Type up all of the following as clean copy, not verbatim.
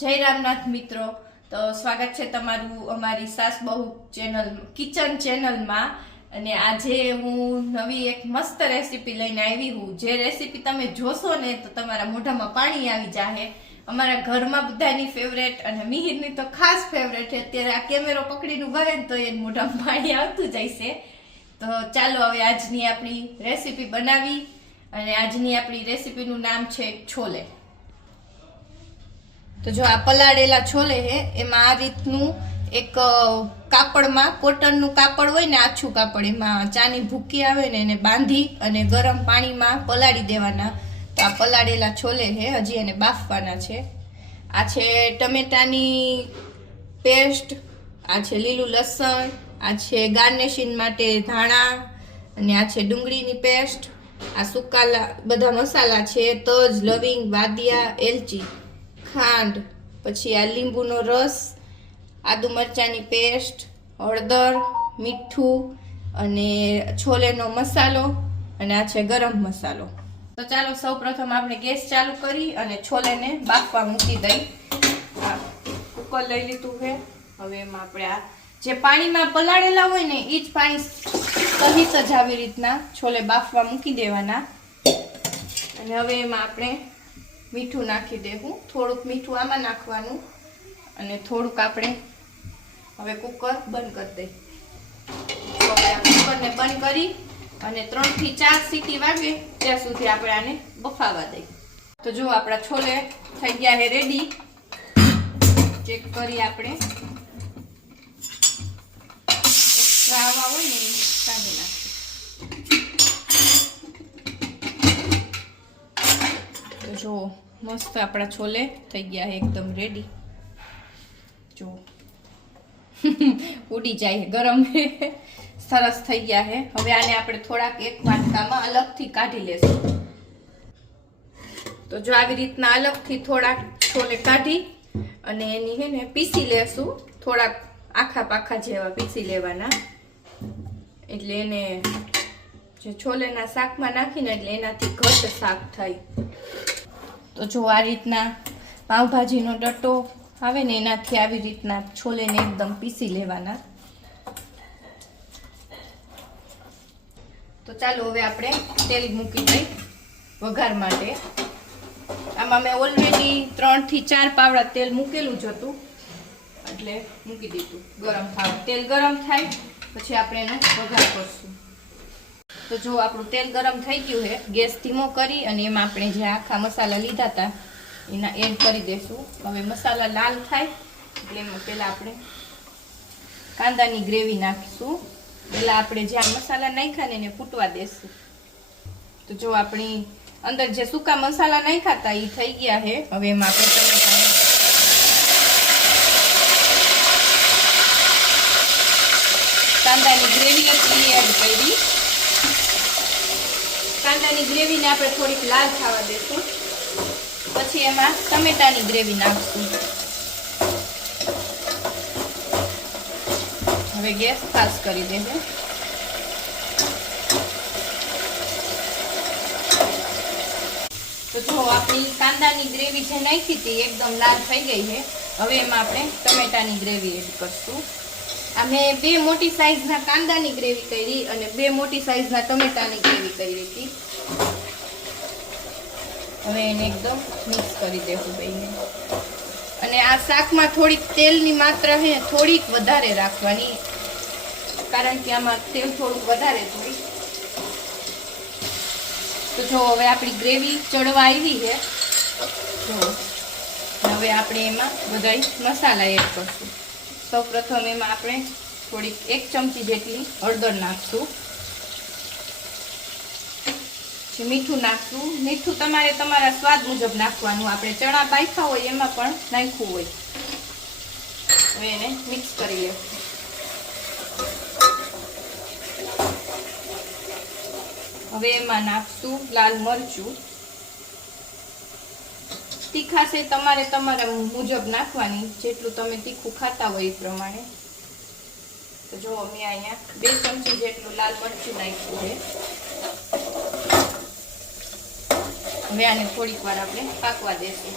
જય રામનાથ મિત્રો, તો સ્વાગત છે તમારું અમારી સાસ બહુ ચેનલ કિચન ચેનલમાં। અને આજે હું નવી એક મસ્ત રેસીપી લઈને આવી હું। જે રેસીપી તમે જોશો ને તો તમારા મોઢામાં પાણી આવી જાહે। અમારા ઘરમાં બધાની ફેવરેટ અને મિહિરની તો ખાસ ફેવરેટ છે। અત્યારે આ કેમેરો પકડીને ઊભા રહે તો એ મોઢામાં પાણી આવતું જાય છે। તો ચાલો હવે આજની આપણી રેસીપી બનાવી। અને આજની આપણી રેસીપીનું નામ છે છોલે। તો જો આ પલાળેલા છોલે હે એમાં આ રીતનું એક કાપડમાં કોટનનું કાપડ હોય ને આછું કાપડ એમાં ચાની ભૂકી આવે ને એને બાંધી અને ગરમ પાણીમાં પલાળી દેવાના। તો આ પલાળેલા છોલે હે હજી એને બાફવાના છે। આ છે ટમેટાની પેસ્ટ, આ છે લીલું લસણ, આ છે ગાર્નિશિંગ માટે ધાણા અને આ છે ડુંગળીની પેસ્ટ, આ સુકા બધા મસાલા છે તજ, લવિંગ, વાદિયા, એલચી, ખાંડ, પછી આ લીંબુનો રસ, આદુ મરચાંની પેસ્ટ, હળદર, મીઠું અને છોલેનો મસાલો અને આ છે ગરમ મસાલો। તો ચાલો સૌપ્રથમ આપણે ગેસ ચાલુ કરી અને છોલેને બાફવા મૂકી દઈ। આ કુકર લઈ લીધું છે। હવે એમાં આપણે આ જે પાણીમાં પલાળેલા હોય ને એ જ પાણી સહિત જ આવી રીતના છોલે બાફવા મૂકી દેવાના। અને હવે એમાં આપણે મીઠું નાખી દેવું, થોડુંક મીઠું આમાં નાખવાનું અને થોડુંક આપણે હવે કુકર બંધ કરી દઈએ। તો હવે આ કુકરને બંધ કરી અને 3 થી 4 સીટી વાગે ત્યાં સુધી આપણે આને બફાવા દઈએ। તો જો આપણા છોલે થઈ ગયા છે રેડી। ચેક કરી આપણે એક્સ્ટ્રા આવા હોય ને એ કાઢી નાખીએ। તો જો મસ્ત આપણા છોલે થઈ ગયા છે એકદમ રેડી। જો ઉડી જાય ગરમ સરસ થઈ ગયા છે। હવે આને આપણે થોડાક એક વાટકામાં અલગથી કાઢી લેશું। તો જો આવી રીતના અલગથી થોડાક છોલે કાઢી અને એની હે ને પીસી લેશું। થોડાક આખા પાખા જેવા પીસી લેવાના, એટલે એને જે છોલેના શાકમાં નાખીને એટલે એનાથી ઘટ શાક થાય। તો જો આ રીતના પાવભાજીનો ડટ્ટો આવે ને એનાથી આવી રીતના છોલેને એકદમ પીસી લેવાના। તો ચાલો હવે આપણે તેલ મૂકી દઈ વઘાર માટે। આમાં મેં ઓલરેડી 3 થી 4 પાવડા તેલ મૂકેલું જ હતું, એટલે મૂકી દીધું ગરમ થવા। તેલ ગરમ થાય પછી આપણે એનો વઘાર કરશું। તો જો આપણું તેલ ગરમ થઈ ગયું છે, ગેસ ધીમો કરી અને એમાં આપણે જે આખા મસાલા લીધા હતા એના એડ કરી દેશું। હવે મસાલા લાલ થાય એટલે એમાં પહેલાં આપણે કાંદાની ગ્રેવી નાખીશું। પહેલાં આપણે જે આ મસાલા નાખ્યા ને એને ફૂટવા દેશું। તો જો આપણી અંદર જે સૂકા મસાલા નાખ્યા હતા એ થઈ ગયા છે। હવે એમાં આપણે કાંદાની ગ્રેવી એડ કરી। કાંદાની ગ્રેવીને આપણે થોડીક લાલ થવા દેશું, પછી એમાં ટમેટાની ગ્રેવી નાખશું। હવે ગેસ ફાસ્ટ કરી દેજો। તો જો આપણી કાંદાની ગ્રેવી જે નાખી હતી એકદમ લાલ થઈ ગઈ છે। હવે એમાં આપણે ટમેટાની ગ્રેવી એડ કરશું। આ મેં 2 મોટી સાઈઝના કાંદાની ગ્રેવી કરી અને 2 મોટી સાઈઝના ટમેટાની ગ્રેવી કરી હતી। હવે એને એકદમ મિક્સ કરી દેવું બેને। અને આ શાકમાં થોડીક તેલની માત્રા છે થોડીક વધારે રાખવાની, કારણ કે આમાં તેલ થોડુંક વધારે જોઈએ। તો જો હવે આપણી ગ્રેવી ચડવા આવી છે। જો હવે આપણે એમાં બધા મસાલા એડ કરશું। સૌપ્રથમ એમાં આપણે થોડીક 1 ચમચી જેટલી હળદર નાખશું, મીઠું નાખશું। મીઠું તમારે તમારા સ્વાદ મુજબ નાખવાનું, આપણે ચણા બાફા હોય એમાં પણ નાખ્યું હોય। હવે એને મિક્સ કરી લેવું। હવે એમાં નાખશું લાલ મરચું। તીખાશ તમારે તમારા મુજબ નાખવાની, જેટલું તમે તીખું ખાતા હોય એ પ્રમાણે। તો જો મેં અહીંયા 2 ચમચી જેટલું લાલ મરચું નાખ્યું છે। હવે આને થોડીક વાર આપણે પાકવા દેશું।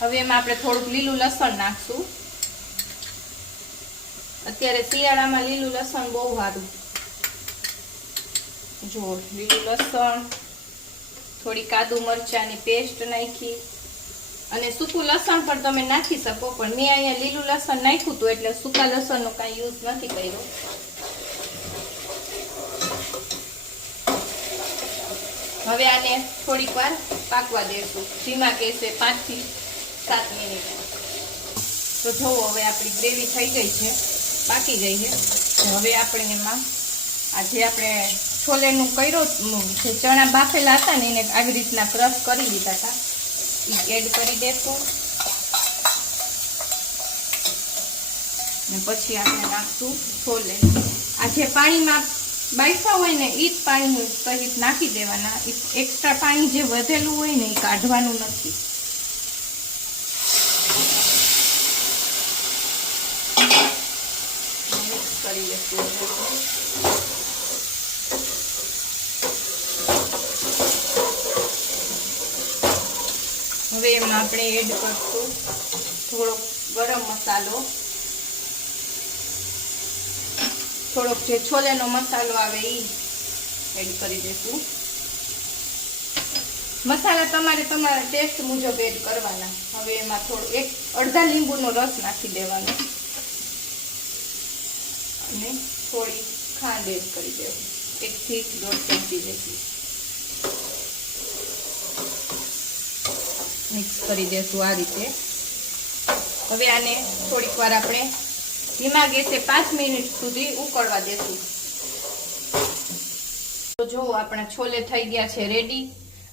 હવે એમાં આપણે થોડુંક લીલું લસણ નાખશું. અત્યારે શિયાળામાં લીલું લસણ બહુ સારું. જો લીલું લસણ, થોડી કાદુ મરચાંની પેસ્ટ નાખી, અને સૂકું લસણ પણ તમે નાખી શકો, પણ મેં અહીંયા લીલું લસણ નાખ્યું હતું એટલે સૂકા લસણનો કાંઈ યુઝ નથી કર્યો. હવે આને થોડીક વાર પાકવા દેશું, ધીમા ગેસે 5 થી 7 મિનિટ. તો જોવો હવે આપણી ગ્રેવી થઈ ગઈ છે, પાકી ગઈ છે. હવે આપણે એમાં આજે આપણે છોલેનું કર્યું, જે ચણા બાફેલા હતા ને એને આવી રીતના ક્રશ કરી લીધા હતા, એ એડ કરી દેશું. ને પછી આપણે નાખશું છોલે. આ જે પાણીમાં બાફા હોય ને એ જ પાણી સહિત નાખી દેવાના. એક્સ્ટ્રા પાણી જે વધેલું હોય ને એ કાઢવાનું નથી. મિક્સ કરી દેશું. હવે એમાં આપણે એડ કરશું થોડોક ગરમ મસાલો, થોડોક જે છોલેનો મસાલો આવે એ એડ કરી દેશું. મસાલા તમારે તમારા ટેસ્ટ મુજબ એડ કરવાના. હવે એમાં અડધા લીંબુનો રસ નાખી દેવાનો અને થોડી ખાંડ એડ કરી દેવું, 1 થી 1.5 ચમચી જેટલી. મિક્સ કરી દેશું આ રીતે. હવે આને થોડીક વાર આપણે ધીમા ગેસે 5 મિનિટ સુધી ઉકળવા દેશું. તો જો આપણા છોલે થઈ ગયા છે રેડી.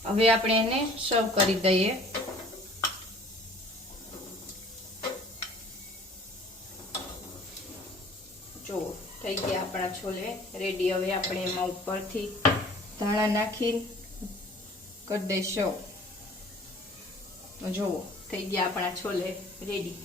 હવે આપણે એને સર્વ કરી દઈએ. જો થઈ ગયા આપણા છોલે રેડી. હવે આપણે એમાં ઉપરથી ધાણા નાખી કરી દઈશું. જોવો થઈ ગયા આપણા છોલે રેડી.